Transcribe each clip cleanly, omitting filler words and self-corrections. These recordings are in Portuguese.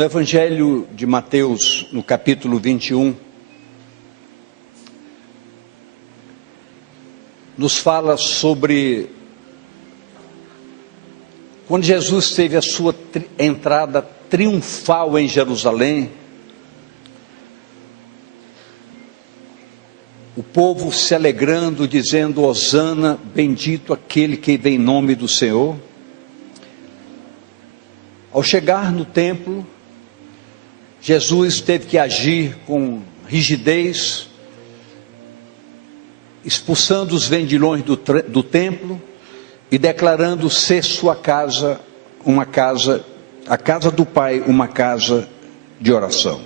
No Evangelho de Mateus, no capítulo 21, nos fala sobre quando Jesus teve a sua entrada triunfal em Jerusalém, o povo se alegrando, dizendo: Hosana, bendito aquele que vem em nome do Senhor. Ao chegar no templo, Jesus teve que agir com rigidez, expulsando os vendilhões do templo e declarando ser sua casa uma casa, a casa do Pai, uma casa de oração.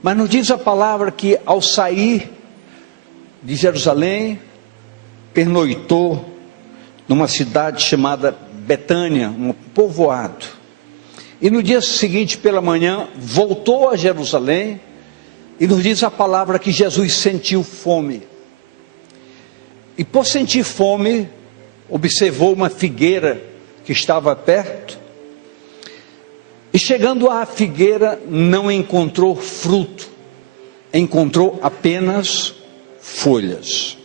Mas nos diz a palavra que ao sair de Jerusalém, pernoitou numa cidade chamada Betânia, um povoado. E no dia seguinte pela manhã, voltou a Jerusalém, e nos diz a palavra que Jesus sentiu fome. E por sentir fome, observou uma figueira que estava perto, e chegando à figueira, não encontrou fruto, encontrou apenas folhas.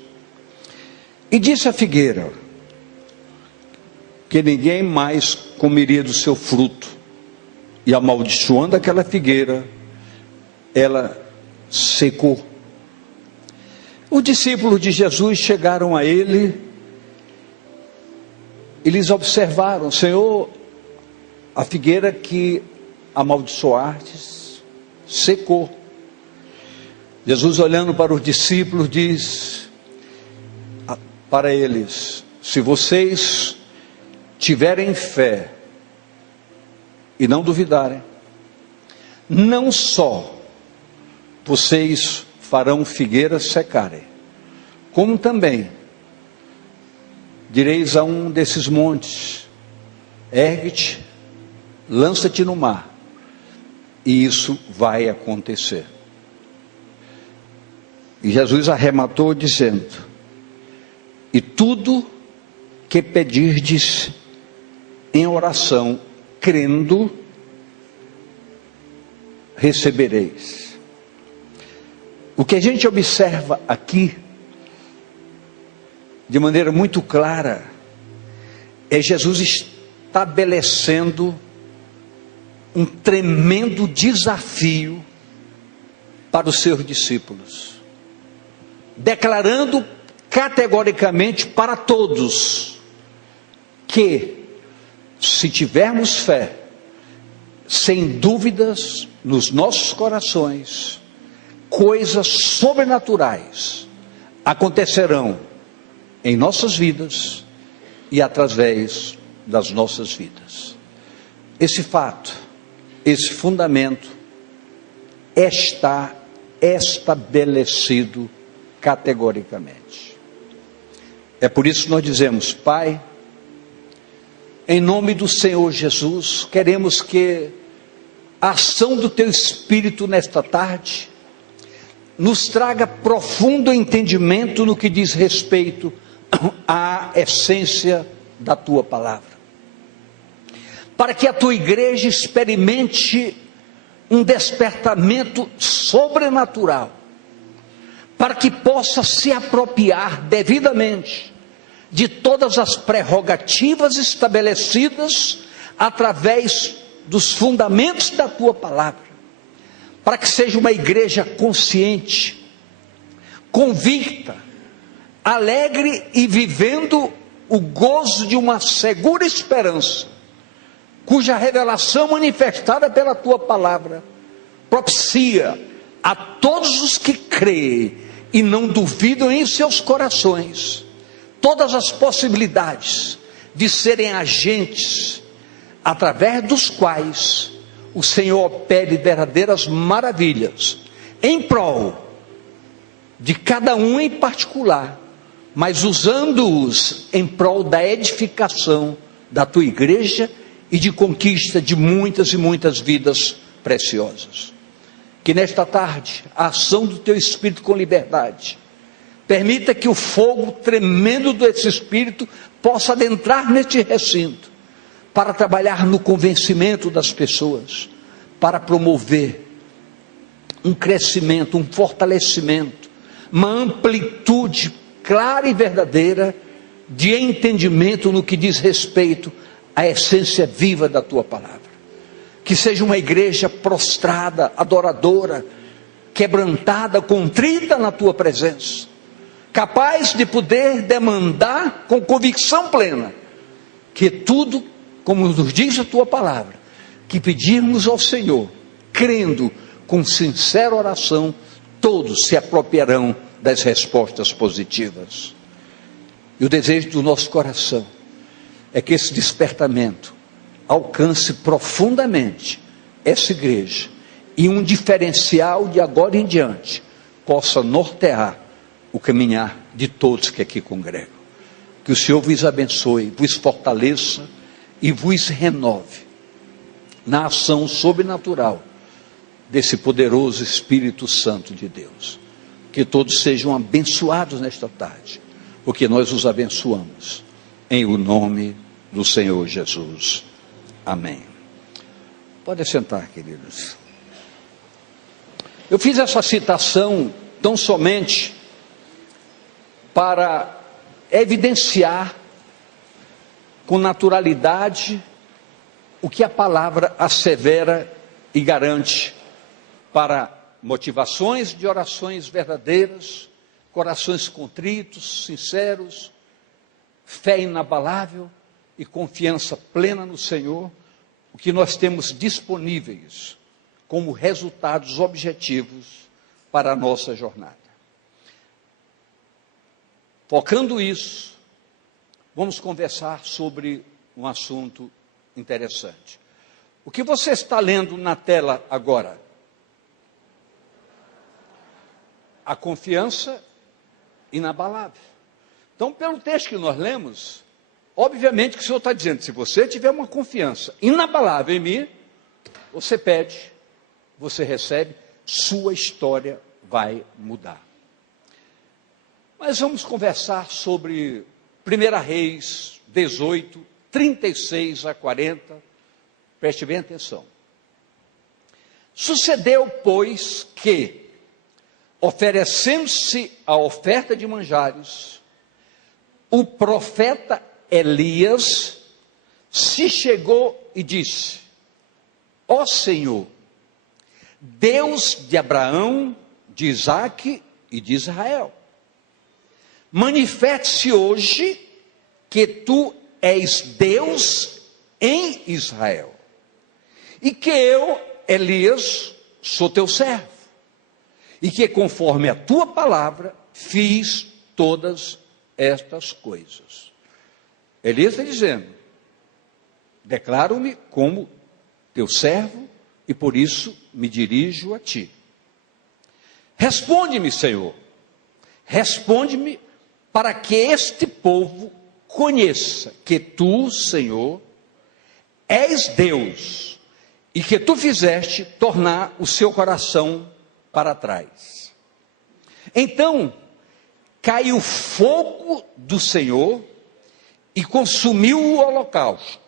E disse à figueira que ninguém mais comeria do seu fruto, e amaldiçoando aquela figueira, ela secou. Os discípulos de Jesus chegaram a ele e lhes observaram: Senhor, a figueira que amaldiçoastes secou. Jesus, olhando para os discípulos, diz para eles: se vocês tiverem fé e não duvidarem, não só vocês farão figueiras secarem, como também direis a um desses montes: ergue-te, lança-te no mar, e isso vai acontecer. E Jesus arrematou dizendo: e tudo que pedirdes em oração, crendo, recebereis. O que a gente observa aqui, de maneira muito clara, é Jesus estabelecendo um tremendo desafio para os seus discípulos, declarando categoricamente para todos que, se tivermos fé, sem dúvidas nos nossos corações, coisas sobrenaturais acontecerão em nossas vidas e através das nossas vidas. Esse fato, esse fundamento está estabelecido categoricamente. É por isso que nós dizemos: Pai, em nome do Senhor Jesus, queremos que a ação do Teu Espírito nesta tarde nos traga profundo entendimento no que diz respeito à essência da Tua palavra, para que a Tua igreja experimente um despertamento sobrenatural, para que possa se apropriar devidamente de todas as prerrogativas estabelecidas através dos fundamentos da Tua palavra, para que seja uma igreja consciente, convicta, alegre e vivendo o gozo de uma segura esperança, cuja revelação manifestada pela Tua palavra propicia a todos os que creem e não duvidam em seus corações todas as possibilidades de serem agentes através dos quais o Senhor opere verdadeiras maravilhas em prol de cada um em particular, mas usando-os em prol da edificação da Tua igreja e de conquista de muitas e muitas vidas preciosas. Que nesta tarde a ação do Teu Espírito com liberdade permita que o fogo tremendo desse Espírito possa adentrar neste recinto, para trabalhar no convencimento das pessoas, para promover um crescimento, um fortalecimento, uma amplitude clara e verdadeira de entendimento no que diz respeito à essência viva da tua palavra. Que seja uma igreja prostrada, adoradora, quebrantada, contrita na tua presença, capaz de poder demandar com convicção plena que tudo, como nos diz a tua palavra, que pedirmos ao Senhor, crendo com sincera oração, todos se apropriarão das respostas positivas. E o desejo do nosso coração é que esse despertamento alcance profundamente essa igreja, e um diferencial de agora em diante possa nortear o caminhar de todos que aqui congregam. Que o Senhor vos abençoe, vos fortaleça e vos renove na ação sobrenatural desse poderoso Espírito Santo de Deus. Que todos sejam abençoados nesta tarde, porque nós os abençoamos em o nome do Senhor Jesus. Amém. Pode sentar, queridos. Eu fiz essa citação tão somente para evidenciar com naturalidade o que a palavra assevera e garante para motivações de orações verdadeiras, corações contritos, sinceros, fé inabalável e confiança plena no Senhor, o que nós temos disponíveis como resultados objetivos para a nossa jornada. Focando isso, vamos conversar sobre um assunto interessante. O que você está lendo na tela agora? A confiança inabalável. Então, pelo texto que nós lemos, obviamente que o Senhor está dizendo, se você tiver uma confiança inabalável em mim, você pede, você recebe, sua história vai mudar. Mas vamos conversar sobre 1 Reis 18, 36 a 40, preste bem atenção. Sucedeu, pois, que, oferecendo-se a oferta de manjares, o profeta Elias se chegou e disse: ó Senhor, Deus de Abraão, de Isaque e de Israel, manifeste-se hoje que tu és Deus em Israel, e que eu, Elias, sou teu servo, e que conforme a tua palavra fiz todas estas coisas. Elias está dizendo: declaro-me como teu servo e por isso me dirijo a ti. Responde-me, Senhor, responde-me, para que este povo conheça que tu, Senhor, és Deus, e que tu fizeste tornar o seu coração para trás. Então caiu fogo do Senhor e consumiu o holocausto,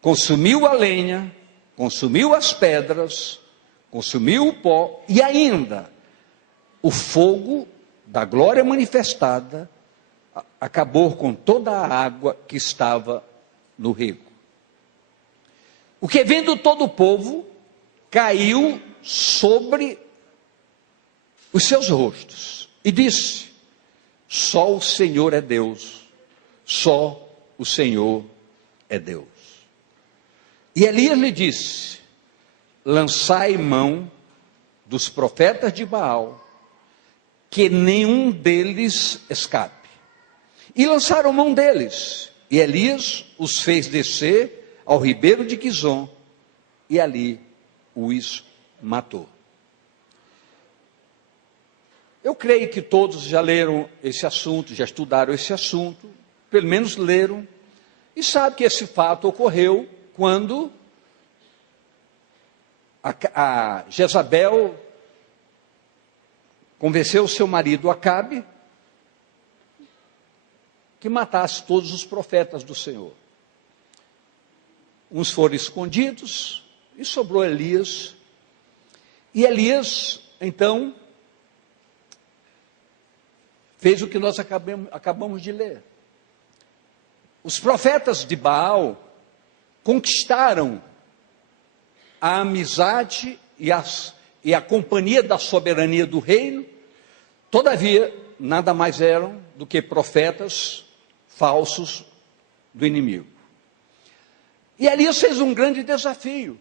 consumiu a lenha, consumiu as pedras, consumiu o pó, e ainda o fogo da glória manifestada acabou com toda a água que estava no rego. O que vendo todo o povo caiu sobre os seus rostos e disse: só o Senhor é Deus, só o Senhor é Deus. E Elias lhe disse: lançai mão dos profetas de Baal, que nenhum deles escape. E lançaram mão deles, e Elias os fez descer ao ribeiro de Quizom, e ali os matou. Eu creio que todos já leram esse assunto, já estudaram esse assunto, pelo menos leram, e sabem que esse fato ocorreu quando a Jezabel convenceu o seu marido Acabe que matasse todos os profetas do Senhor. Uns foram escondidos e sobrou Elias. E Elias, então, fez o que nós acabamos de ler. Os profetas de Baal conquistaram a amizade e a companhia da soberania do reino. Todavia, nada mais eram do que profetas falsos do inimigo. E Elias fez um grande desafio,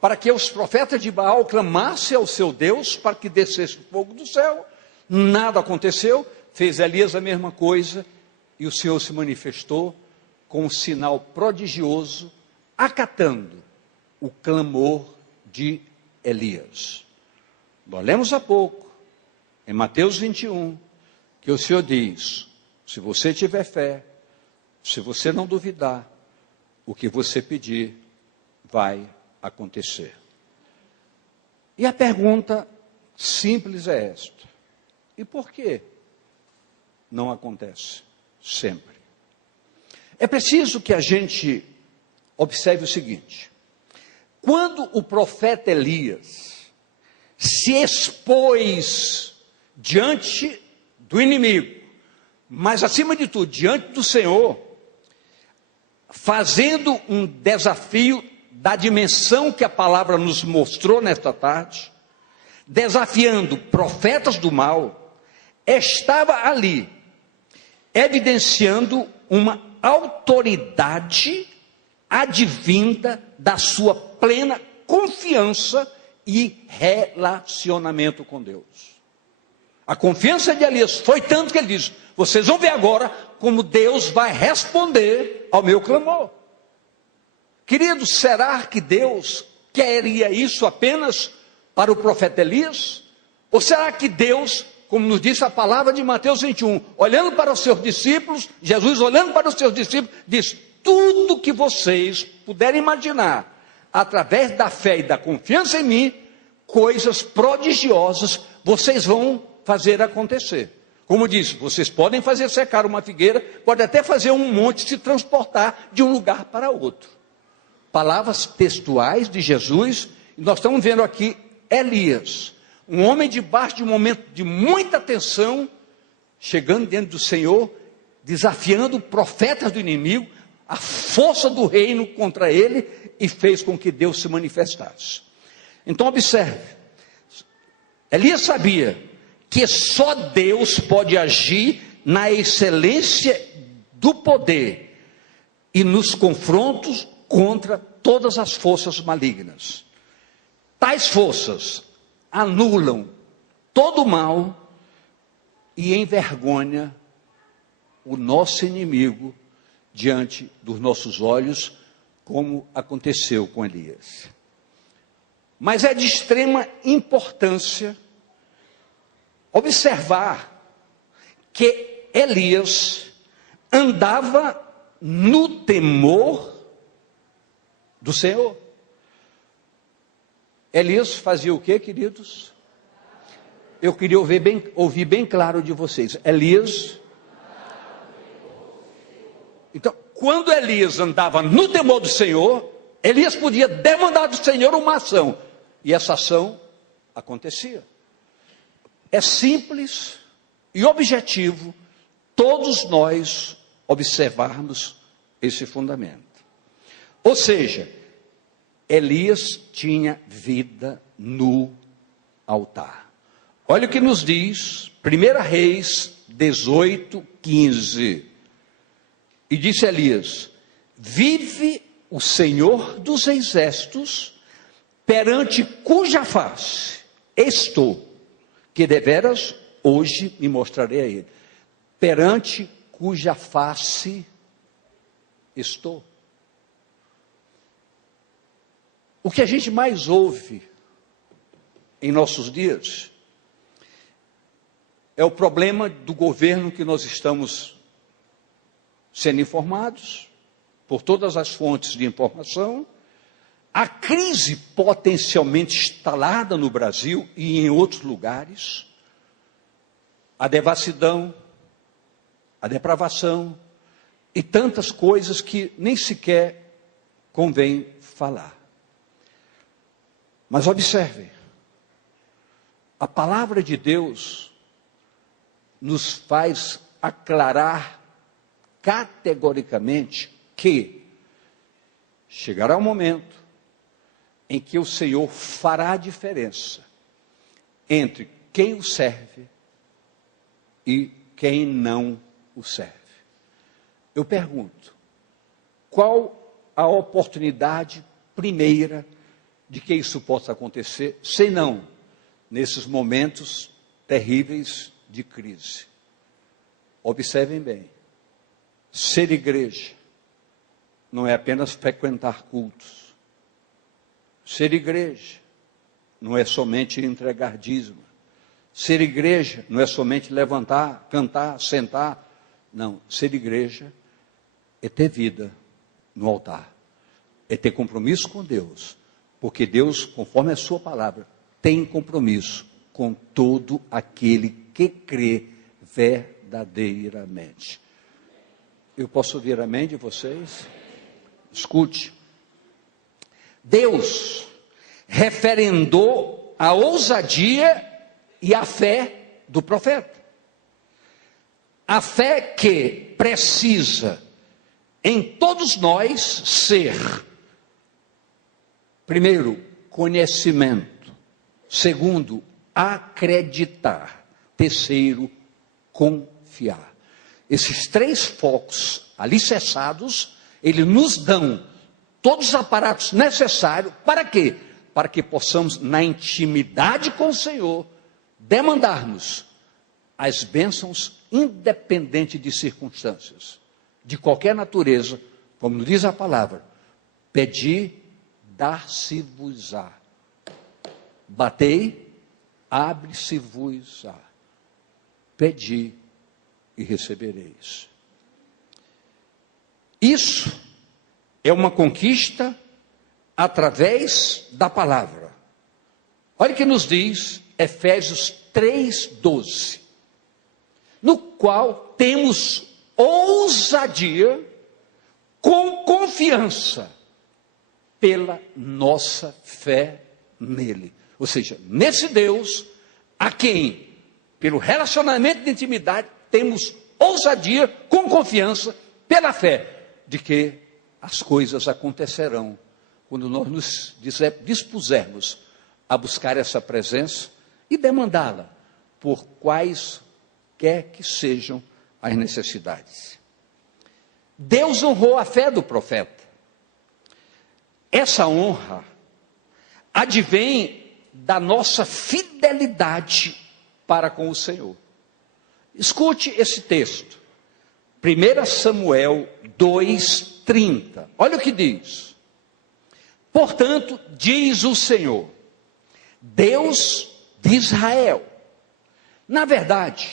para que os profetas de Baal clamassem ao seu Deus, para que descesse fogo do céu. Nada aconteceu, fez Elias a mesma coisa, e o Senhor se manifestou com um sinal prodigioso, acatando o clamor de Elias. Nós lemos há pouco, em Mateus 21, que o Senhor diz: se você tiver fé, se você não duvidar, o que você pedir vai acontecer. E a pergunta simples é esta: e por que não acontece sempre? É preciso que a gente observe o seguinte: quando o profeta Elias se expôs diante do inimigo, mas acima de tudo, diante do Senhor, fazendo um desafio da dimensão que a palavra nos mostrou nesta tarde, desafiando profetas do mal, estava ali, evidenciando uma autoridade advinda da sua plena confiança e relacionamento com Deus. A confiança de Elias foi tanto que ele disse: vocês vão ver agora como Deus vai responder ao meu clamor. Queridos, será que Deus queria isso apenas para o profeta Elias? Ou será que Deus, como nos disse a palavra de Mateus 21, olhando para os seus discípulos, Jesus olhando para os seus discípulos, diz: tudo que vocês puderem imaginar, através da fé e da confiança em mim, coisas prodigiosas vocês vão fazer acontecer. Como disse, vocês podem fazer secar uma figueira, pode até fazer um monte se transportar de um lugar para outro. Palavras textuais de Jesus. Nós estamos vendo aqui Elias, um homem debaixo de um momento de muita tensão, chegando diante do Senhor, desafiando profetas do inimigo, a força do reino contra ele, e fez com que Deus se manifestasse. Então observe, Elias sabia que só Deus pode agir na excelência do poder e nos confrontos contra todas as forças malignas. Tais forças anulam todo o mal e envergonham o nosso inimigo diante dos nossos olhos, como aconteceu com Elias. Mas é de extrema importância observar que Elias andava no temor do Senhor. Elias fazia o que, queridos? Eu queria ouvir bem claro de vocês. Elias. Então, quando Elias andava no temor do Senhor, Elias podia demandar do Senhor uma ação, e essa ação acontecia. É simples e objetivo todos nós observarmos esse fundamento. Ou seja, Elias tinha vida no altar. Olha o que nos diz 1 Reis 18:15. E disse Elias: vive o Senhor dos exércitos, perante cuja face estou, que deveras hoje me mostrarei a ele. Perante cuja face estou. O que a gente mais ouve em nossos dias é o problema do governo que nós estamos sendo informados por todas as fontes de informação, a crise potencialmente instalada no Brasil e em outros lugares, a devassidão, a depravação e tantas coisas que nem sequer convém falar. Mas observe, a palavra de Deus nos faz aclarar categoricamente que chegará um momento em que o Senhor fará a diferença entre quem o serve e quem não o serve. Eu pergunto, qual a oportunidade primeira de que isso possa acontecer, senão nesses momentos terríveis de crise? Observem bem, ser igreja não é apenas frequentar cultos. Ser igreja não é somente entregar dízimo. Ser igreja não é somente levantar, cantar, sentar. Não, ser igreja é ter vida no altar. É ter compromisso com Deus. Porque Deus, conforme a sua palavra, tem compromisso com todo aquele que crê verdadeiramente. Eu posso ouvir amém de vocês? Escute. Deus referendou a ousadia e a fé do profeta. A fé que precisa em todos nós ser, primeiro, conhecimento. Segundo, acreditar. Terceiro, confiar. Esses três focos alicerçados, eles nos dão todos os aparatos necessários. Para quê? Para que possamos, na intimidade com o Senhor, demandarmos as bênçãos independente de circunstâncias, de qualquer natureza, como nos diz a palavra. Pedi, dar-se-vos-á. Batei, abre-se-vos-á. Pedi e recebereis. Isso é uma conquista através da palavra. Olha o que nos diz Efésios 3:12, no qual temos ousadia com confiança pela nossa fé nele. Ou seja, nesse Deus a quem, pelo relacionamento de intimidade, temos ousadia com confiança pela fé de que as coisas acontecerão quando nós nos dispusermos a buscar essa presença e demandá-la por quais quer que sejam as necessidades. Deus honrou a fé do profeta. Essa honra advém da nossa fidelidade para com o Senhor. Escute esse texto. 1 Samuel 2:30. Olha o que diz. Portanto, diz o Senhor, Deus de Israel, na verdade,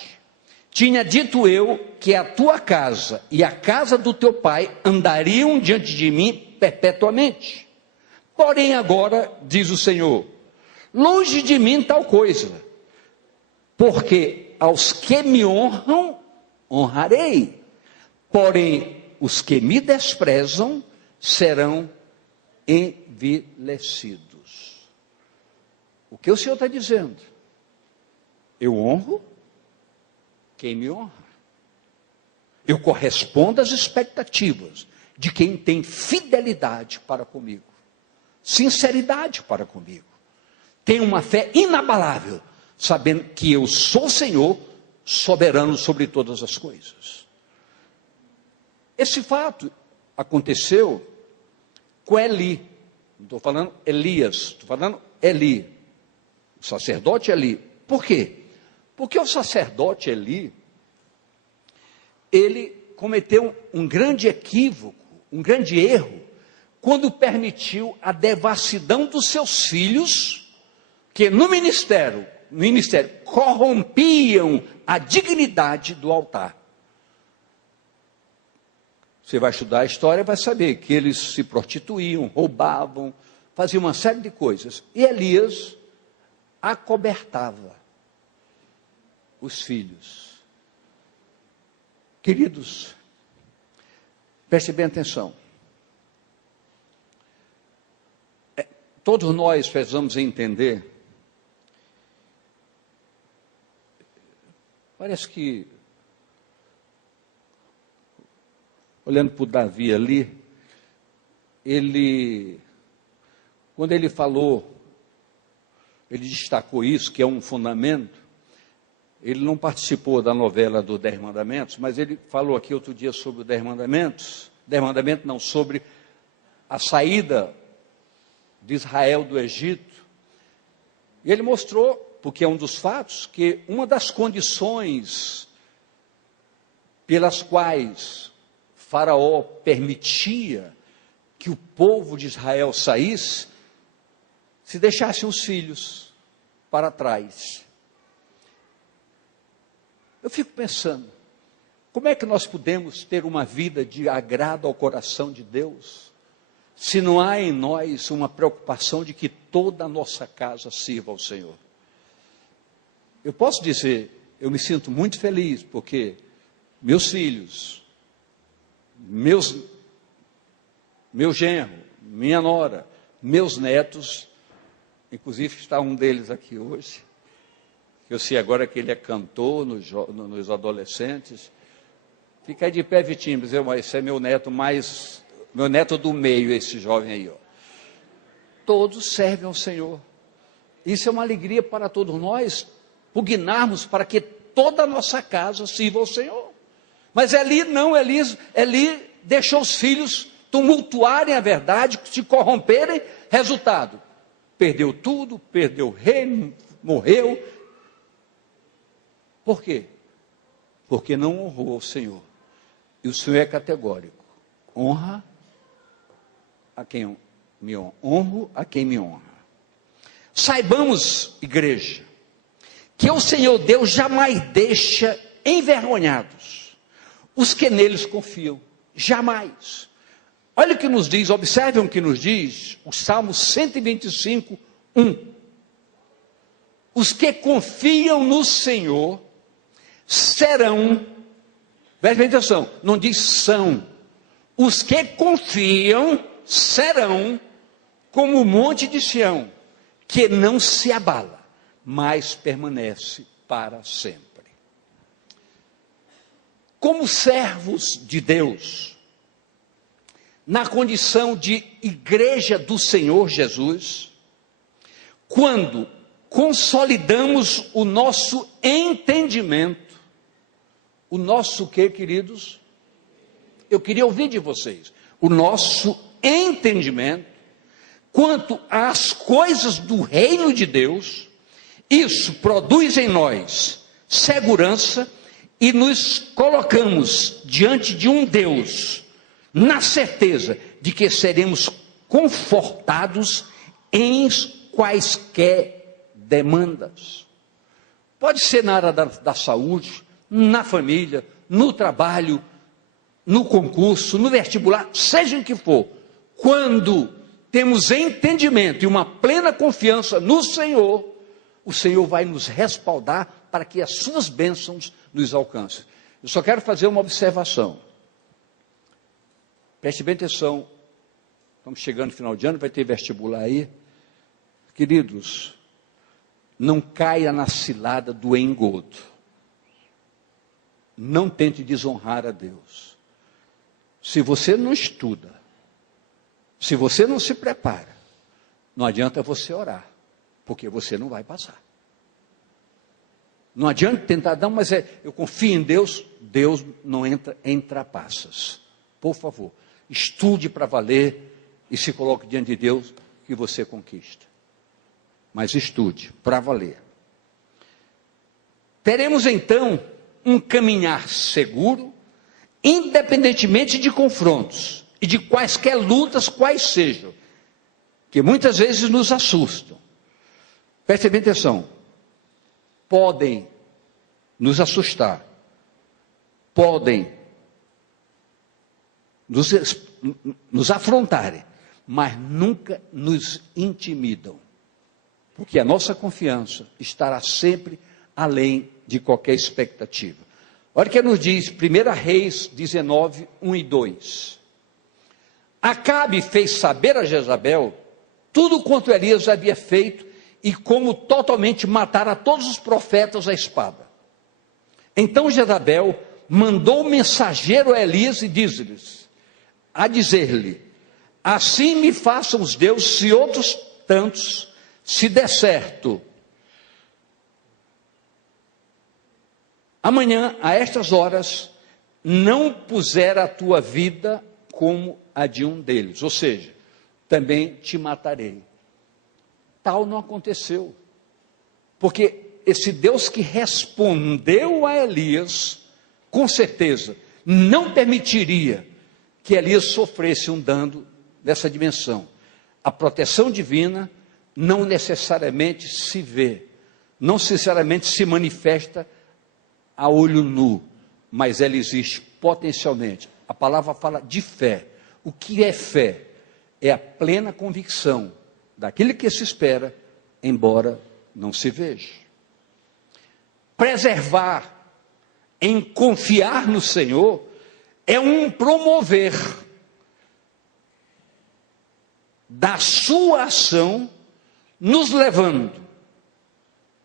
tinha dito eu que a tua casa e a casa do teu pai andariam diante de mim perpetuamente. Porém agora, diz o Senhor, longe de mim tal coisa, porque aos que me honram, honrarei, porém os que me desprezam serão envilecidos. O que o Senhor está dizendo? Eu honro quem me honra. Eu correspondo às expectativas de quem tem fidelidade para comigo, sinceridade para comigo, tem uma fé inabalável, sabendo que eu sou o Senhor, soberano sobre todas as coisas. Esse fato aconteceu com Eli. Não estou falando Elias, estou falando Eli, o sacerdote Eli. Por quê? Porque o sacerdote Eli, ele cometeu um grande equívoco, um grande erro, quando permitiu a devassidão dos seus filhos, que no ministério corrompiam a dignidade do altar. Você vai estudar a história, vai saber que eles se prostituíam, roubavam, faziam uma série de coisas. E Elias acobertava os filhos. Queridos, prestem bem atenção. todos nós precisamos entender, parece que, olhando para o Davi ali, quando ele falou, ele destacou isso, que é um fundamento. Ele não participou da novela do 10 Mandamentos, mas ele falou aqui outro dia sobre os 10 Mandamentos, 10 Mandamentos não, sobre a saída de Israel do Egito. E ele mostrou, porque é um dos fatos, que uma das condições pelas quais Faraó permitia que o povo de Israel saísse, se deixassem os filhos para trás. Eu fico pensando, como é que nós podemos ter uma vida de agrado ao coração de Deus, se não há em nós uma preocupação de que toda a nossa casa sirva ao Senhor? Eu posso dizer, eu me sinto muito feliz, porque meus filhos, meu genro, minha nora, meus netos, inclusive está um deles aqui hoje, eu sei agora que ele é cantor nos adolescentes. Fica aí de pé, Vitinho, esse é meu neto do meio, esse jovem aí, ó. Todos servem ao Senhor. Isso é uma alegria para todos nós, pugnarmos para que toda a nossa casa sirva ao Senhor. Mas Eli não, Eli deixou os filhos tumultuarem a verdade, se corromperem, resultado, perdeu tudo, perdeu o reino, morreu. Por quê? Porque não honrou o Senhor. E o Senhor é categórico. Honra a quem me honra. Honro a quem me honra. Saibamos, igreja, que o Senhor Deus jamais deixa envergonhados os que neles confiam. Jamais. Olha o que nos diz, observem o que nos diz o Salmo 125, 1. Os que confiam no Senhor serão, preste atenção, não diz são, os que confiam serão como o monte de Sião, que não se abala, mas permanece para sempre. Como servos de Deus, na condição de igreja do Senhor Jesus, quando consolidamos o nosso entendimento, o nosso quê, queridos? Eu queria ouvir de vocês. O nosso entendimento quanto às coisas do reino de Deus, isso produz em nós segurança e nos colocamos diante de um Deus na certeza de que seremos confortados em quaisquer demandas. Pode ser na área da saúde, na família, no trabalho, no concurso, no vestibular, seja o que for. Quando temos entendimento e uma plena confiança no Senhor, o Senhor vai nos respaldar para que as suas bênçãos nos alcancem. Eu só quero fazer uma observação. Preste bem atenção. Estamos chegando no final de ano, vai ter vestibular aí. Queridos, não caia na cilada do engodo. Não tente desonrar a Deus. Se você não estuda, se você não se prepara, não adianta você orar, porque você não vai passar. Não adianta tentar, não, mas eu confio em Deus. Deus não entra em trapaças. Por favor, estude para valer e se coloque diante de Deus que você conquista. Mas estude para valer. Teremos então um caminhar seguro, independentemente de confrontos e de quaisquer lutas, quais sejam, que muitas vezes nos assustam. Preste bem atenção. Podem nos assustar, podem nos afrontarem, mas nunca nos intimidam, porque a nossa confiança estará sempre além de qualquer expectativa. Olha o que nos diz 1 Reis 19, 1 e 2. Acabe fez saber a Jezabel tudo quanto Elias havia feito e como totalmente matara todos os profetas à espada. Então Jezabel mandou o mensageiro a Elias e dizer-lhe: assim me façam os deuses, se outros tantos, se der certo, amanhã, a estas horas, não puser a tua vida como a de um deles, ou seja, também te matarei. Tal não aconteceu, porque esse Deus que respondeu a Elias, com certeza, não permitiria que Elias sofresse um dano dessa dimensão. A proteção divina não necessariamente se vê, não necessariamente se manifesta a olho nu, mas ela existe potencialmente. A palavra fala de fé. O que é fé? É a plena convicção daquilo que se espera, embora não se veja. Preservar em confiar no Senhor é um promover da sua ação, nos levando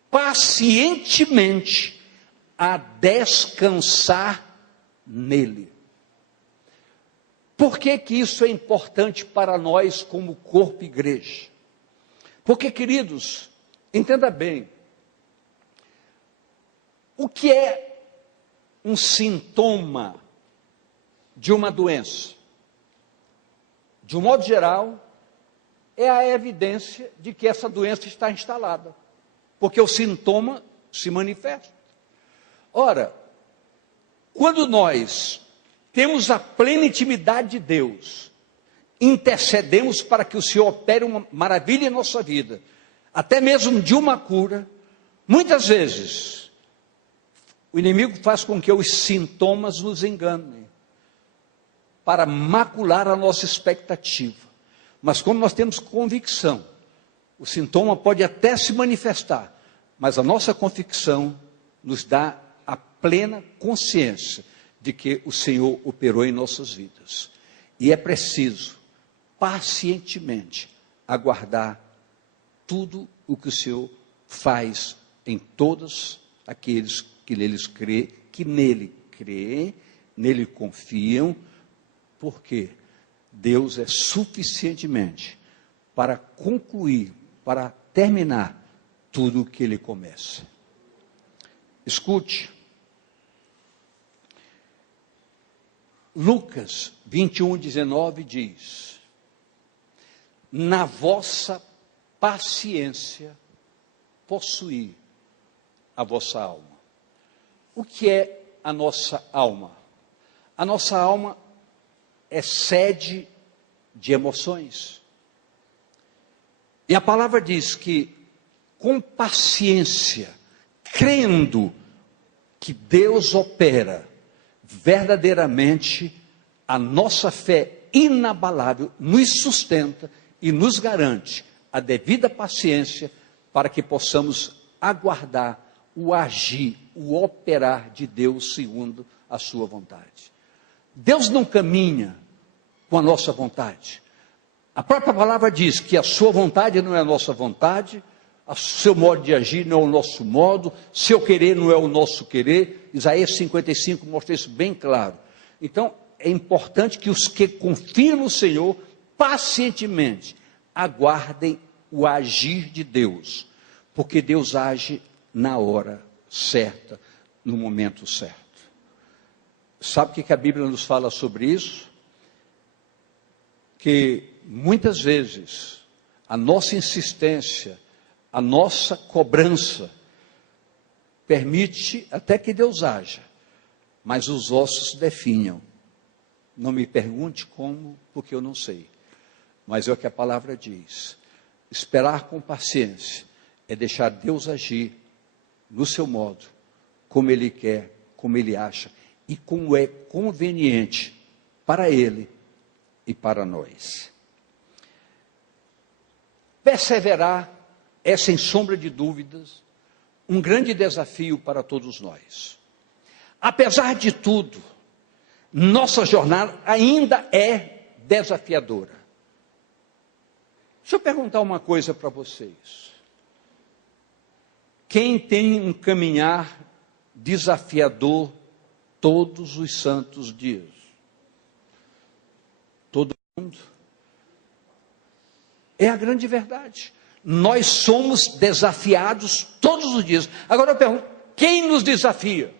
pacientemente a descansar nele. Por que que isso é importante para nós como corpo igreja? Porque, queridos, entenda bem, o que é um sintoma de uma doença? De um modo geral, é a evidência de que essa doença está instalada, porque o sintoma se manifesta. Ora, quando nós temos a plena intimidade de Deus, intercedemos para que o Senhor opere uma maravilha em nossa vida, até mesmo de uma cura, muitas vezes o inimigo faz com que os sintomas nos enganem, para macular a nossa expectativa. Mas como nós temos convicção, o sintoma pode até se manifestar, mas a nossa convicção nos dá a plena consciência de que o Senhor operou em nossas vidas. E é preciso, pacientemente, aguardar tudo o que o Senhor faz em todos aqueles que nele creem, nele confiam, porque Deus é suficientemente para concluir, para terminar tudo o que ele começa. Escute, Lucas 21:19 diz: na vossa paciência possuí a vossa alma. O que é a nossa alma? A nossa alma é sede de emoções. E a palavra diz que, com paciência, crendo que Deus opera, verdadeiramente, a nossa fé inabalável nos sustenta e nos garante a devida paciência para que possamos aguardar o agir, o operar de Deus segundo a sua vontade. Deus não caminha com a nossa vontade. A própria palavra diz que a sua vontade não é a nossa vontade, o seu modo de agir não é o nosso modo, seu querer não é o nosso querer. Isaías 55 mostra isso bem claro. Então, é importante que os que confiam no Senhor, pacientemente, aguardem o agir de Deus, porque Deus age na hora certa, no momento certo. Sabe o que a Bíblia nos fala sobre isso? Que muitas vezes a nossa insistência, a nossa cobrança, permite até que Deus haja, mas os ossos definham. Não me pergunte como, porque eu não sei, mas é o que a palavra diz. Esperar com paciência é deixar Deus agir no seu modo, como Ele quer, como Ele acha, e como é conveniente para Ele e para nós. Perseverar é, sem sombra de dúvidas, um grande desafio para todos nós. Apesar de tudo, nossa jornada ainda é desafiadora. Deixa eu perguntar uma coisa para vocês. Quem tem um caminhar desafiador todos os santos dias? Todo mundo. É a grande verdade. Nós somos desafiados todos os dias. Agora eu pergunto, quem nos desafia?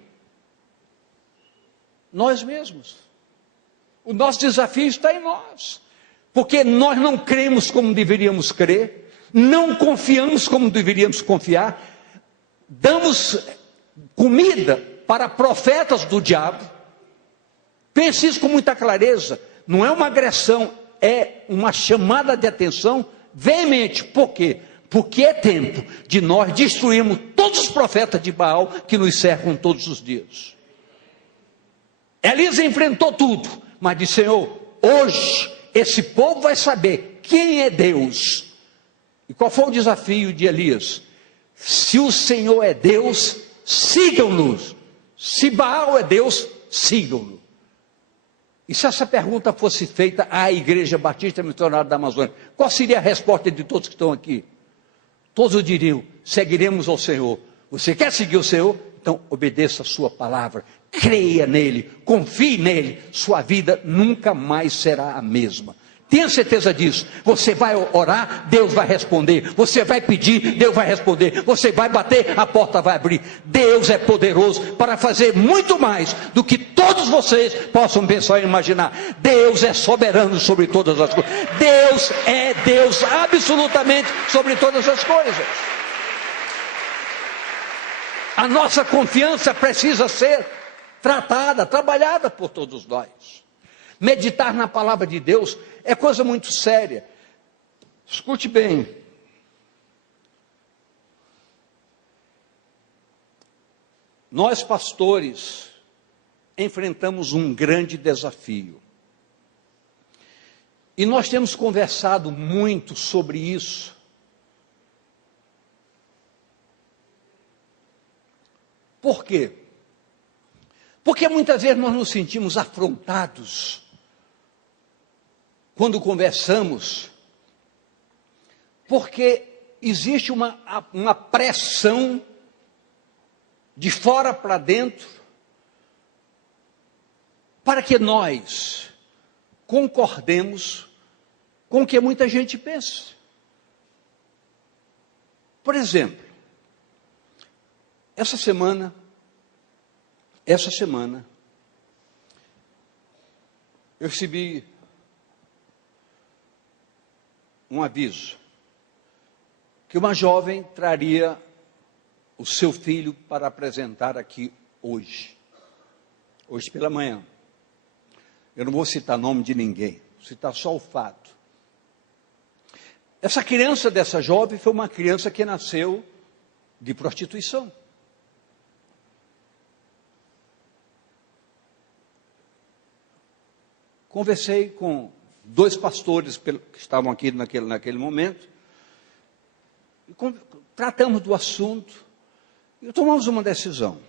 Nós mesmos. O nosso desafio está em nós. Porque nós não cremos como deveríamos crer, não confiamos como deveríamos confiar, damos comida para profetas do diabo. Pense isso com muita clareza. Não é uma agressão, é uma chamada de atenção veemente. Por quê? Porque é tempo de nós destruirmos todos os profetas de Baal que nos cercam todos os dias. Elias enfrentou tudo, mas disse: Senhor, hoje esse povo vai saber quem é Deus. E qual foi o desafio de Elias? Se o Senhor é Deus, sigam-nos. Se Baal é Deus, sigam-no. E se essa pergunta fosse feita à Igreja Batista Missionária da Amazônia, qual seria a resposta de todos que estão aqui? Todos diriam: seguiremos ao Senhor. Você quer seguir o Senhor? Então obedeça a sua palavra, creia nele, confie nele, sua vida nunca mais será a mesma. Tenha certeza disso. Você vai orar, Deus vai responder. Você vai pedir, Deus vai responder. Você vai bater, a porta vai abrir. Deus é poderoso para fazer muito mais do que todos vocês possam pensar e imaginar. Deus é soberano sobre todas as coisas. Deus é Deus absolutamente sobre todas as coisas. A nossa confiança precisa ser tratada, trabalhada por todos nós. Meditar na palavra de Deus é coisa muito séria. Escute bem. Nós, pastores, enfrentamos um grande desafio. E nós temos conversado muito sobre isso. Por quê? Porque muitas vezes nós nos sentimos afrontados quando conversamos, porque existe uma pressão de fora para dentro, para que nós concordemos com o que muita gente pensa. Por exemplo, essa semana, eu recebi um aviso que uma jovem traria o seu filho para apresentar aqui hoje pela manhã. Eu não vou citar nome de ninguém, vou citar só o fato. Essa criança dessa jovem foi uma criança que nasceu de prostituição. Conversei com 2 pastores que estavam aqui naquele momento, e tratamos do assunto, e tomamos uma decisão.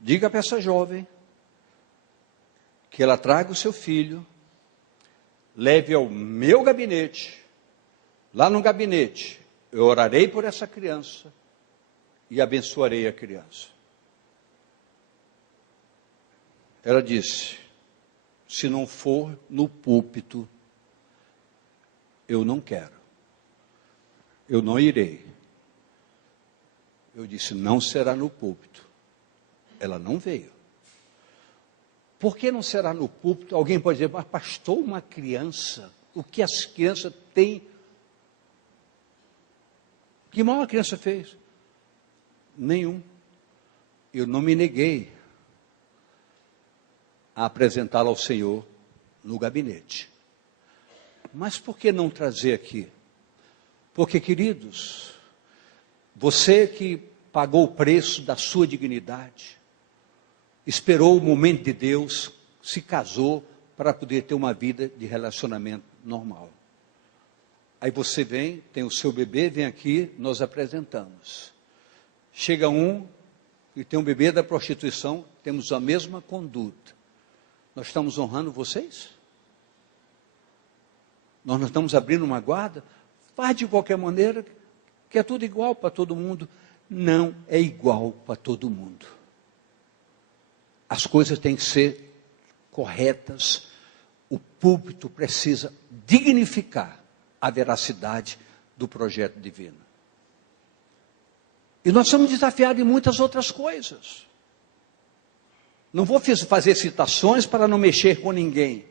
Diga para essa jovem que ela traga o seu filho, leve ao meu gabinete, lá no gabinete, eu orarei por essa criança e abençoarei a criança. Ela disse: se não for no púlpito, eu não quero. Eu não irei. Eu disse: não será no púlpito. Ela não veio. Por que não será no púlpito? Alguém pode dizer: mas pastor, uma criança, o que as crianças têm? Que mal a criança fez? Nenhum. Eu não me neguei a apresentá-la ao Senhor no gabinete. Mas por que não trazer aqui? Porque, queridos, você que pagou o preço da sua dignidade, esperou o momento de Deus, se casou para poder ter uma vida de relacionamento normal. Aí você vem, tem o seu bebê, vem aqui, nós apresentamos. Chega um e tem um bebê da prostituição, temos a mesma conduta. Nós estamos honrando vocês? Nós não estamos abrindo uma guarda? Faz de qualquer maneira, que é tudo igual para todo mundo. Não é igual para todo mundo. As coisas têm que ser corretas. O púlpito precisa dignificar a veracidade do projeto divino. E nós somos desafiados em muitas outras coisas. Não vou fazer citações para não mexer com ninguém,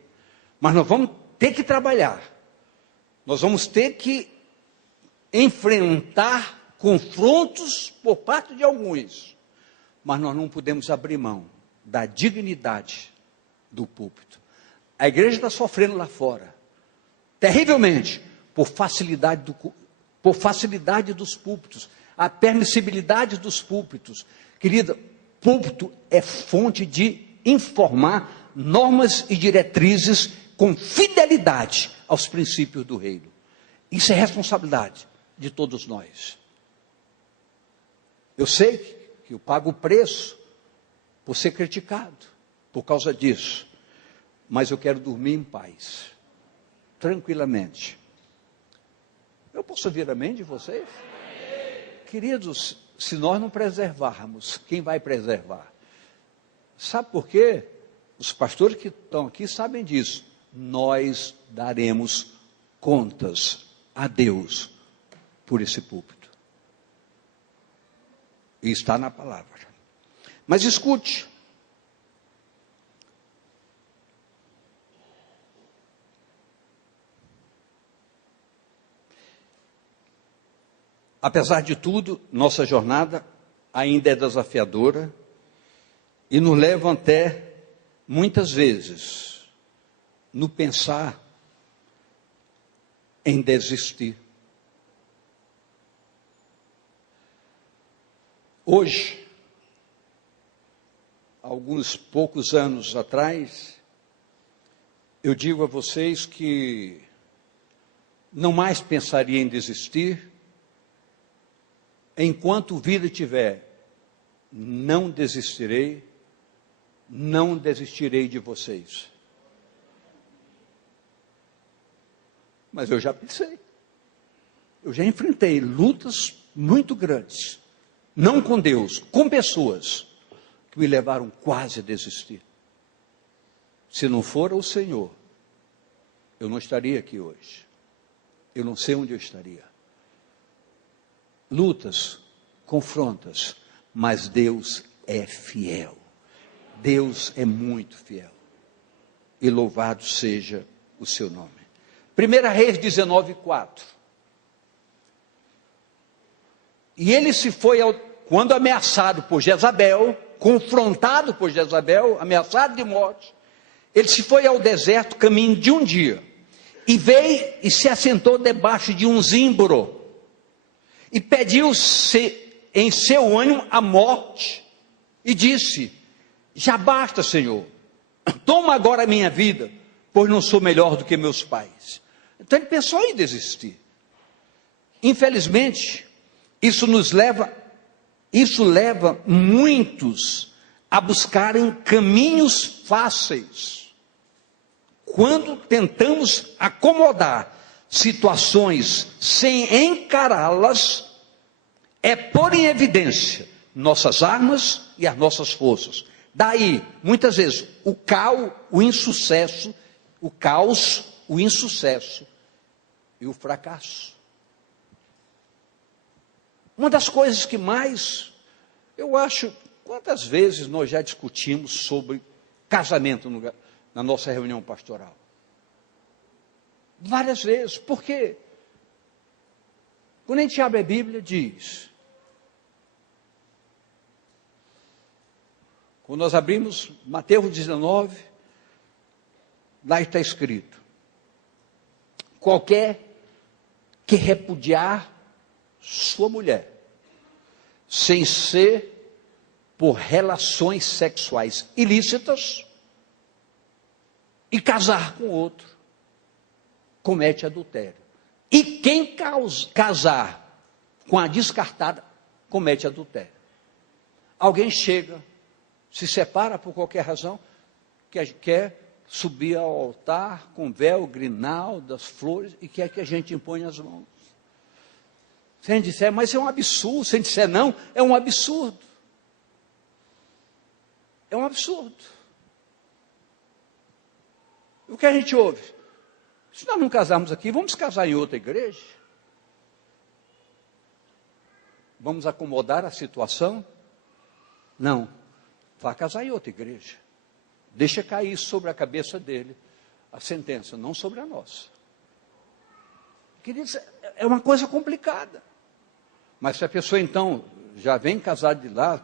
mas nós vamos ter que trabalhar. Nós vamos ter que enfrentar confrontos por parte de alguns, mas nós não podemos abrir mão da dignidade do púlpito. A igreja está sofrendo lá fora, terrivelmente, por facilidade dos púlpitos, a permissibilidade dos púlpitos. Querida, púlpito é fonte de informar normas e diretrizes com fidelidade aos princípios do reino. Isso é responsabilidade de todos nós. Eu sei que eu pago o preço por ser criticado por causa disso, mas eu quero dormir em paz, tranquilamente. Eu posso ouvir amém de vocês? Queridos, se nós não preservarmos, quem vai preservar? Sabe por quê? Os pastores que estão aqui sabem disso. Nós daremos contas a Deus por esse púlpito. E está na palavra. Mas escute. Apesar de tudo, nossa jornada ainda é desafiadora e nos leva até, muitas vezes, no pensar em desistir. Hoje, alguns poucos anos atrás, eu digo a vocês que não mais pensaria em desistir. Enquanto vida tiver, não desistirei de vocês. Mas eu já pensei, eu já enfrentei lutas muito grandes, não com Deus, com pessoas que me levaram quase a desistir. Se não for o Senhor, eu não estaria aqui hoje. Eu não sei onde eu estaria. Lutas, confrontas, mas Deus é fiel. Deus é muito fiel. E louvado seja o seu nome. 1 Reis 19:4. E ele se foi, quando ameaçado por Jezabel, confrontado por Jezabel, ameaçado de morte, ele se foi ao deserto caminho de um dia, e veio e se assentou debaixo de um zimbro, e pediu-se em seu ânimo a morte, e disse: já basta, Senhor, toma agora a minha vida, pois não sou melhor do que meus pais. Então ele pensou em desistir. Infelizmente, isso leva muitos a buscarem caminhos fáceis. Quando tentamos acomodar situações sem encará-las, é pôr em evidência nossas armas e as nossas forças. Daí, muitas vezes, o insucesso e o fracasso. Uma das coisas que mais, eu acho, quantas vezes nós já discutimos sobre casamento na nossa reunião pastoral? Várias vezes. Por quê? Quando a gente abre a Bíblia, diz. Quando nós abrimos Mateus 19, lá está escrito: qualquer que repudiar sua mulher, sem ser por relações sexuais ilícitas, e casar com outro, comete adultério. E quem casar com a descartada, comete adultério. Alguém chega, se separa por qualquer razão, quer subir ao altar com véu, grinaldas, flores, e quer que a gente imponha as mãos. Se a gente disser, mas é um absurdo. Se a gente disser não, é um absurdo. É um absurdo. O que a gente ouve? Se nós não casarmos aqui, vamos casar em outra igreja? Vamos acomodar a situação? Não. Vá casar em outra igreja. Deixa cair sobre a cabeça dele a sentença, não sobre a nossa. Queridos, é uma coisa complicada. Mas se a pessoa então já vem casada de lá,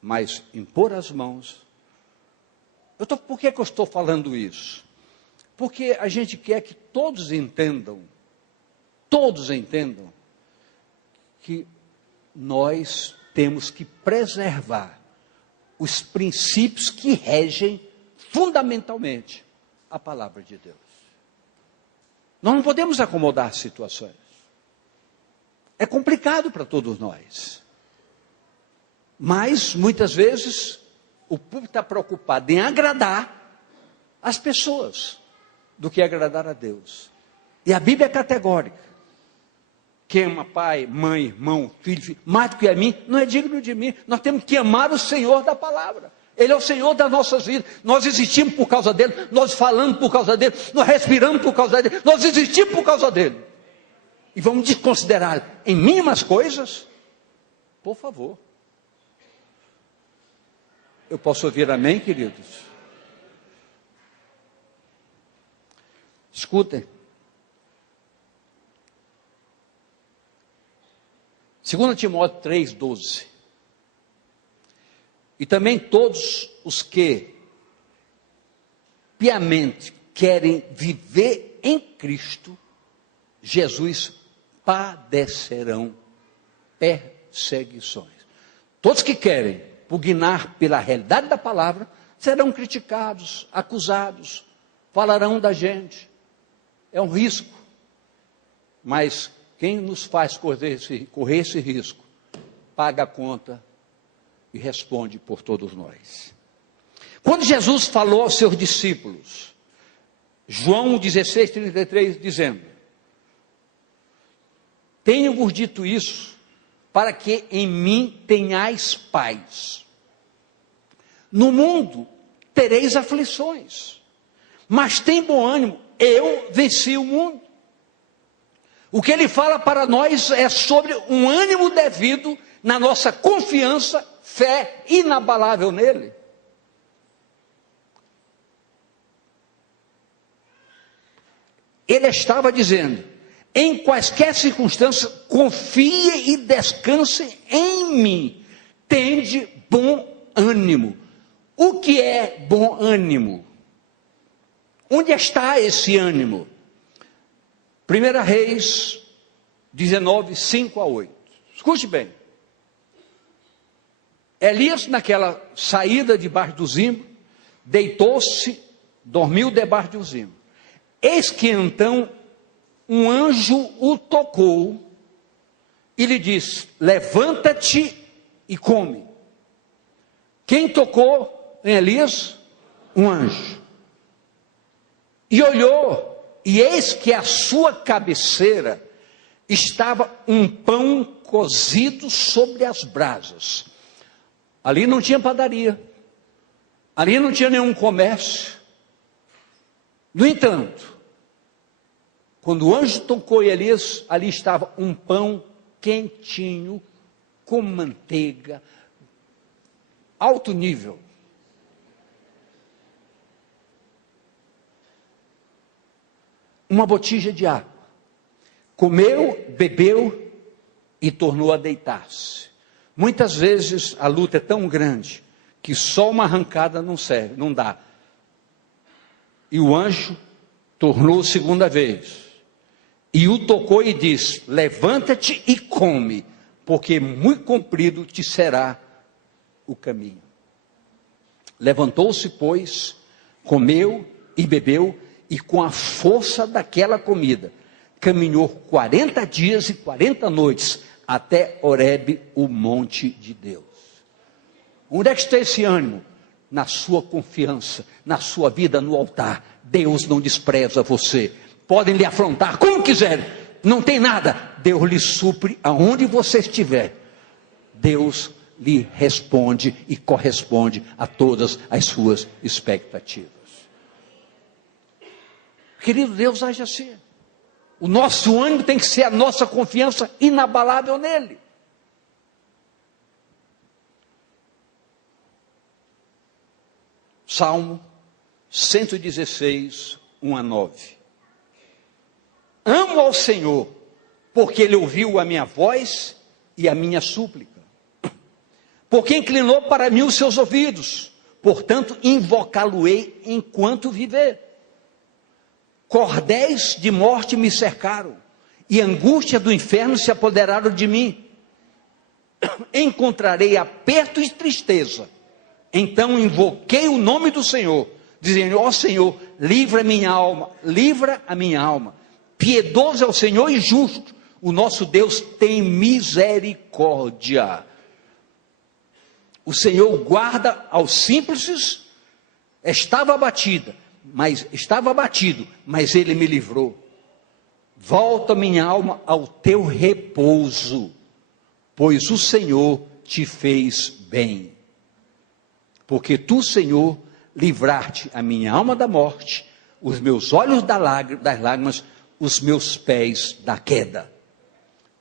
mas impor as mãos. Por que eu estou falando isso? Porque a gente quer que todos entendam que nós temos que preservar os princípios que regem fundamentalmente a palavra de Deus. Nós não podemos acomodar situações. É complicado para todos nós. Mas, muitas vezes, o público está preocupado em agradar as pessoas do que agradar a Deus. E a Bíblia é categórica. Quem ama pai, mãe, irmão, filho, mais do que a mim, não é digno de mim. Nós temos que amar o Senhor da palavra. Ele é o Senhor das nossas vidas. Nós existimos por causa dele, nós falamos por causa dele, nós respiramos por causa dele, nós existimos por causa dele. E vamos desconsiderar em mínimas coisas? Por favor. Eu posso ouvir amém, queridos? Escutem. 2 Timóteo 3,12. E também todos os que piamente querem viver em Cristo Jesus padecerão perseguições. Todos que querem pugnar pela realidade da palavra serão criticados, acusados, falarão da gente. É um risco. Mas quem nos faz correr esse risco, paga a conta e responde por todos nós. Quando Jesus falou aos seus discípulos, João 16:33, dizendo: tenho-vos dito isso, para que em mim tenhais paz. No mundo tereis aflições, mas tem bom ânimo, eu venci o mundo. O que ele fala para nós é sobre um ânimo devido na nossa confiança, fé inabalável nele. Ele estava dizendo: em quaisquer circunstâncias, confie e descanse em mim, tende bom ânimo. O que é bom ânimo? Onde está esse ânimo? 1 Reis 19, 5-8. Escute bem. Elias, naquela saída debaixo do zimbro, deitou-se, dormiu debaixo do zimbro. Eis que então um anjo o tocou e lhe disse: levanta-te e come. Quem tocou em Elias? Um anjo. E olhou, e eis que à sua cabeceira estava um pão cozido sobre as brasas. Ali não tinha padaria, ali não tinha nenhum comércio. No entanto, quando o anjo tocou em Elias, ali estava um pão quentinho, com manteiga, alto nível. Uma botija de água. Comeu, bebeu e tornou a deitar-se. Muitas vezes a luta é tão grande que só uma arrancada não serve, não dá. E o anjo tornou segunda vez. E o tocou e disse: levanta-te e come, porque muito comprido te será o caminho. Levantou-se, pois, comeu e bebeu, e com a força daquela comida, caminhou 40 dias e 40 noites, até Horebe, o monte de Deus. Onde é que está esse ânimo? na sua confiança, na sua vida no altar. Deus não despreza você. Podem lhe afrontar como quiserem, não tem nada. Deus lhe supre aonde você estiver. Deus lhe responde e corresponde a todas as suas expectativas. Querido, Deus age assim. O nosso ânimo tem que ser a nossa confiança inabalável nele. Salmo 116, 1 a 9. Amo ao Senhor, porque Ele ouviu a minha voz e a minha súplica. Porque inclinou para mim os seus ouvidos, portanto invocá-lo-ei enquanto viver. Cordéis de morte me cercaram, e angústia do inferno se apoderaram de mim. Encontrarei aperto e tristeza. Então invoquei o nome do Senhor, dizendo: ó Senhor, livra a minha alma, livra a minha alma. Piedoso é o Senhor e justo, o nosso Deus tem misericórdia. O Senhor guarda aos simples. Estava abatido, mas Ele me livrou. Volta minha alma ao teu repouso, pois o Senhor te fez bem. Porque tu, Senhor, livrar-te a minha alma da morte, os meus olhos das lágrimas, os meus pés da queda.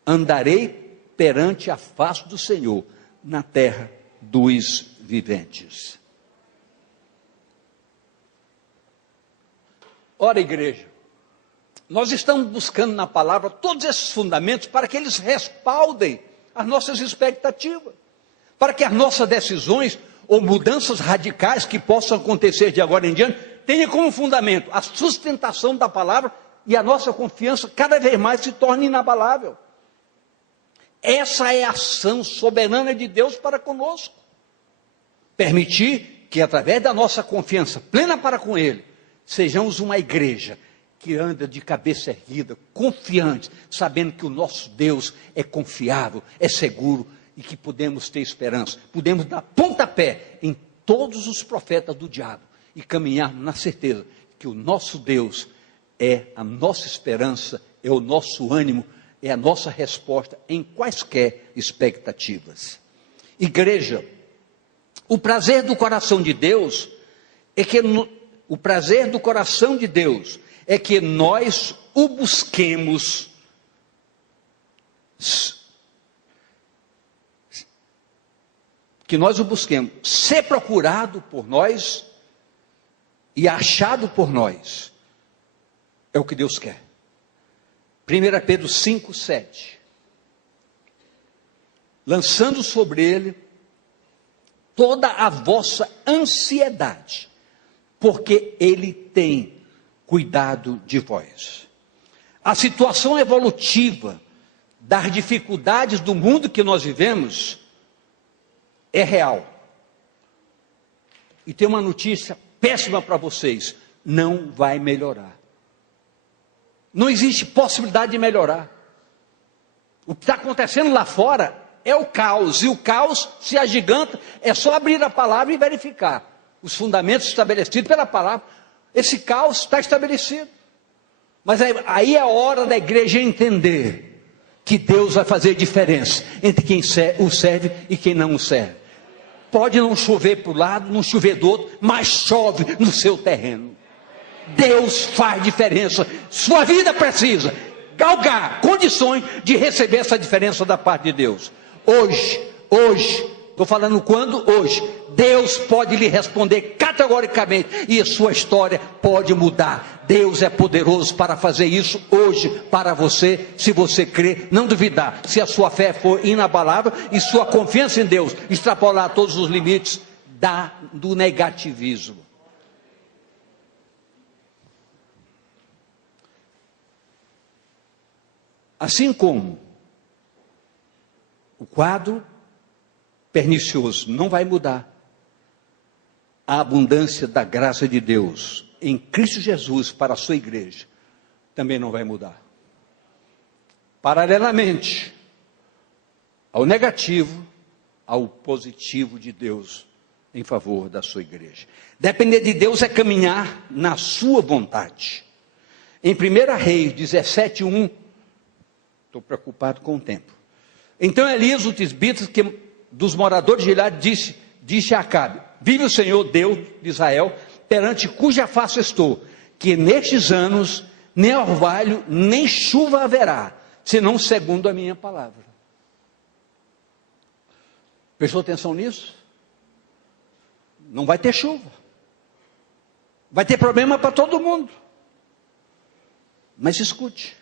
Andarei perante a face do Senhor, na terra dos viventes. Ora, igreja, nós estamos buscando na palavra todos esses fundamentos para que eles respaldem as nossas expectativas, para que as nossas decisões ou mudanças radicais que possam acontecer de agora em diante tenham como fundamento a sustentação da palavra e a nossa confiança cada vez mais se torne inabalável. Essa é a ação soberana de Deus para conosco. Permitir que através da nossa confiança plena para com Ele, sejamos uma igreja que anda de cabeça erguida, confiante, sabendo que o nosso Deus é confiável, é seguro e que podemos ter esperança. Podemos dar pontapé em todos os profetas do diabo e caminharmos na certeza que o nosso Deus é a nossa esperança, é o nosso ânimo, é a nossa resposta em quaisquer expectativas. Igreja, o prazer do coração de Deus é que nós o busquemos ser procurado por nós e achado por nós. É o que Deus quer. 1 Pedro 5, 7. Lançando sobre ele toda a vossa ansiedade, porque ele tem cuidado de vós. A situação evolutiva das dificuldades do mundo que nós vivemos é real. E tem uma notícia péssima para vocês: não vai melhorar. Não existe possibilidade de melhorar. O que está acontecendo lá fora é o caos, e o caos se agiganta. É só abrir a palavra e verificar os fundamentos estabelecidos pela palavra. Esse caos está estabelecido. Mas aí é a hora da igreja entender que Deus vai fazer diferença entre quem o serve e quem não o serve. Pode não chover para um lado, não chover do outro, mas chove no seu terreno. Deus faz diferença. Sua vida precisa galgar condições de receber essa diferença da parte de Deus. Hoje, estou falando quando? Hoje. Deus pode lhe responder categoricamente e a sua história pode mudar. Deus é poderoso para fazer isso hoje para você, se você crer, não duvidar. Se a sua fé for inabalável e sua confiança em Deus extrapolar todos os limites do negativismo. Assim como o quadro pernicioso não vai mudar, a abundância da graça de Deus em Cristo Jesus para a sua igreja também não vai mudar. Paralelamente ao negativo, ao positivo de Deus em favor da sua igreja. Depender de Deus é caminhar na sua vontade. Em 1 Reis 17:1, estou preocupado com o tempo. Então Elias, o tisbita, dos moradores de Gileade, disse a Acabe: vive o Senhor Deus de Israel, perante cuja face estou, que nestes anos nem orvalho, nem chuva haverá, senão segundo a minha palavra. Prestou atenção nisso? Não vai ter chuva. Vai ter problema para todo mundo. Mas escute.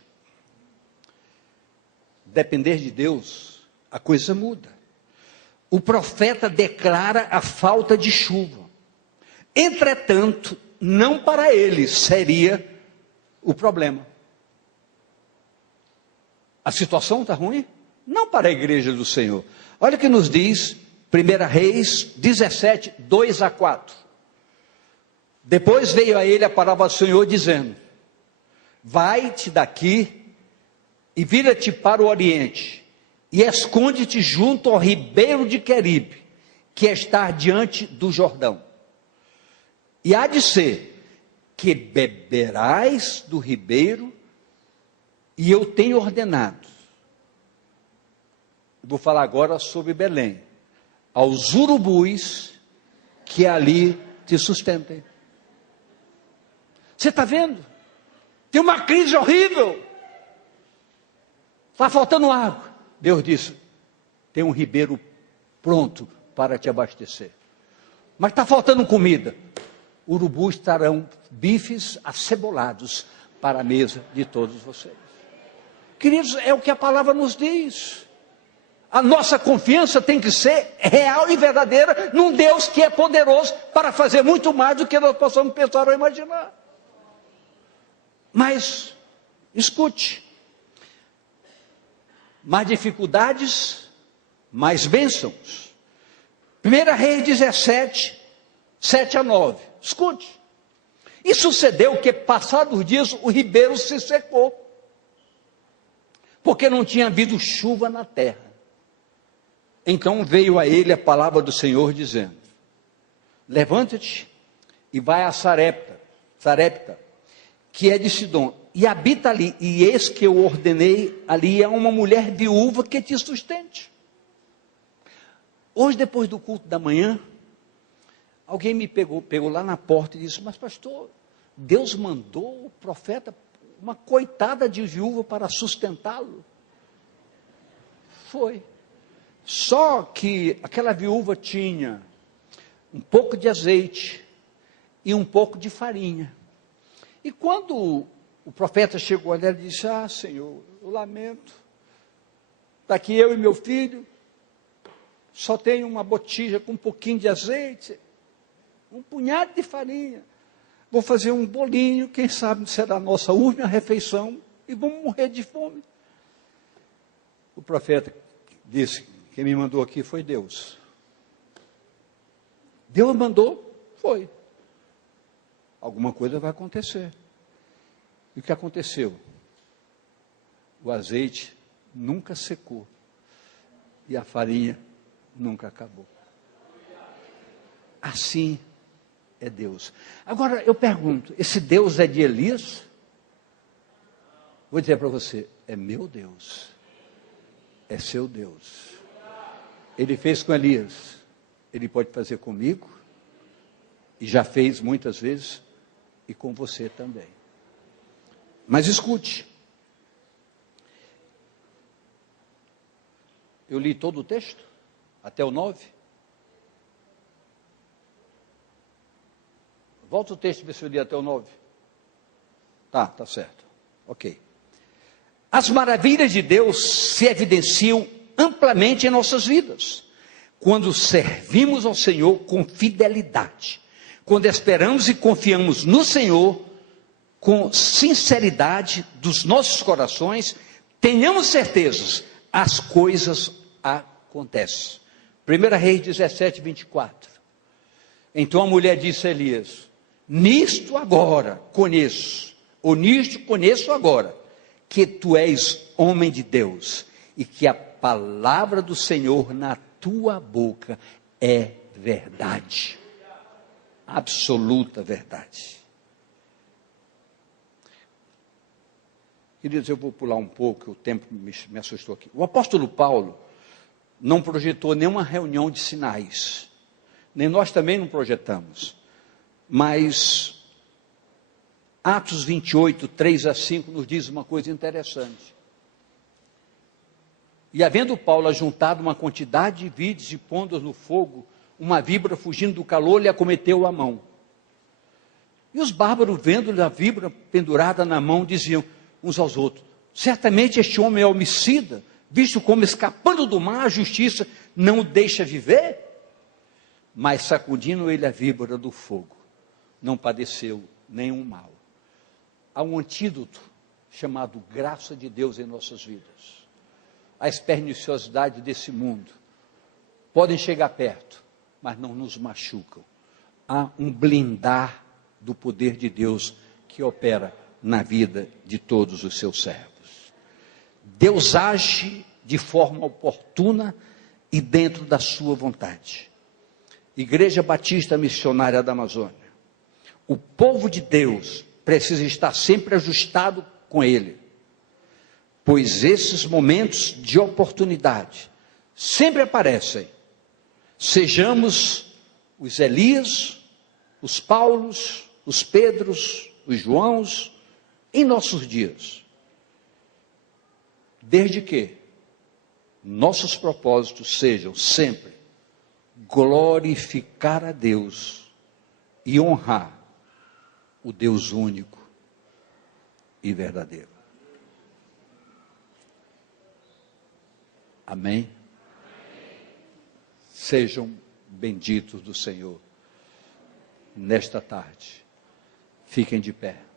Depender de Deus, a coisa muda. O profeta declara a falta de chuva. Entretanto, não para ele seria o problema. A situação está ruim? Não para a igreja do Senhor. Olha o que nos diz 1 Reis 17, 2-4. Depois veio a ele a palavra do Senhor dizendo: vai-te daqui e vira-te para o oriente, e esconde-te junto ao ribeiro de Queribe, que está diante do Jordão. E há de ser que beberás do ribeiro, e eu tenho ordenado. Vou falar agora sobre Belém, aos urubus que ali te sustentem. Você está vendo? Tem uma crise horrível. Está faltando água. Deus disse: tem um ribeiro pronto para te abastecer. Mas está faltando comida. Urubus estarão bifes acebolados para a mesa de todos vocês. Queridos, é o que a palavra nos diz. A nossa confiança tem que ser real e verdadeira num Deus que é poderoso para fazer muito mais do que nós possamos pensar ou imaginar. Mas, escute, mais dificuldades, mais bênçãos. 1 Reis 17, 7-9, escute. E sucedeu que, passados os dias, o ribeiro se secou, porque não tinha havido chuva na terra. Então veio a ele a palavra do Senhor dizendo: levanta-te e vai a Sarepta, que é de Sidom, e habita ali, e eis que eu ordenei ali a uma mulher viúva que te sustente. Hoje, depois do culto da manhã, alguém me pegou lá na porta e disse: mas pastor, Deus mandou o profeta, uma coitada de viúva, para sustentá-lo. Foi. Só que aquela viúva tinha um pouco de azeite e um pouco de farinha. E quando o profeta chegou ali, ele disse: ah, Senhor, eu lamento, daqui eu e meu filho só tenho uma botija com um pouquinho de azeite, um punhado de farinha. Vou fazer um bolinho, quem sabe será a nossa última refeição, e vamos morrer de fome. O profeta disse: quem me mandou aqui foi Deus. Deus mandou, foi. Alguma coisa vai acontecer. E o que aconteceu? O azeite nunca secou. E a farinha nunca acabou. Assim é Deus. Agora eu pergunto: esse Deus é de Elias? Vou dizer para você: é meu Deus. É seu Deus. Ele fez com Elias, ele pode fazer comigo, e já fez muitas vezes, e com você também. Mas escute, eu li todo o texto, até o 9. Volta o texto, ver se eu li até o 9. Tá certo, ok. As maravilhas de Deus se evidenciam amplamente em nossas vidas, quando servimos ao Senhor com fidelidade, quando esperamos e confiamos no Senhor com sinceridade dos nossos corações, tenhamos certezas, as coisas acontecem. 1 Reis 17, 24. Então a mulher disse a Elias: nisto agora conheço, ou nisto conheço agora, que tu és homem de Deus, e que a palavra do Senhor na tua boca é verdade. Absoluta verdade. Queridos, eu vou pular um pouco, o tempo me assustou aqui. O apóstolo Paulo não projetou nenhuma reunião de sinais, nem nós também não projetamos, mas Atos 28, 3 a 5 nos diz uma coisa interessante. E havendo Paulo ajuntado uma quantidade de vides e pondo-as no fogo, uma víbora fugindo do calor lhe acometeu a mão. E os bárbaros, vendo-lhe a víbora pendurada na mão, diziam uns aos outros: certamente este homem é homicida, visto como escapando do mar a justiça não o deixa viver. Mas sacudindo ele a víbora do fogo, não padeceu nenhum mal. Há um antídoto chamado graça de Deus em nossas vidas. As perniciosidades desse mundo podem chegar perto, mas não nos machucam. Há um blindar do poder de Deus que opera na vida de todos os seus servos. Deus age de forma oportuna e dentro da sua vontade. Igreja Batista Missionária da Amazônia. O povo de Deus precisa estar sempre ajustado com Ele, pois esses momentos de oportunidade sempre aparecem. Sejamos os Elias, os Paulos, os Pedros, os Joãos, em nossos dias. Desde que nossos propósitos sejam sempre glorificar a Deus e honrar o Deus único e verdadeiro. Amém? Sejam benditos do Senhor nesta tarde. Fiquem de pé.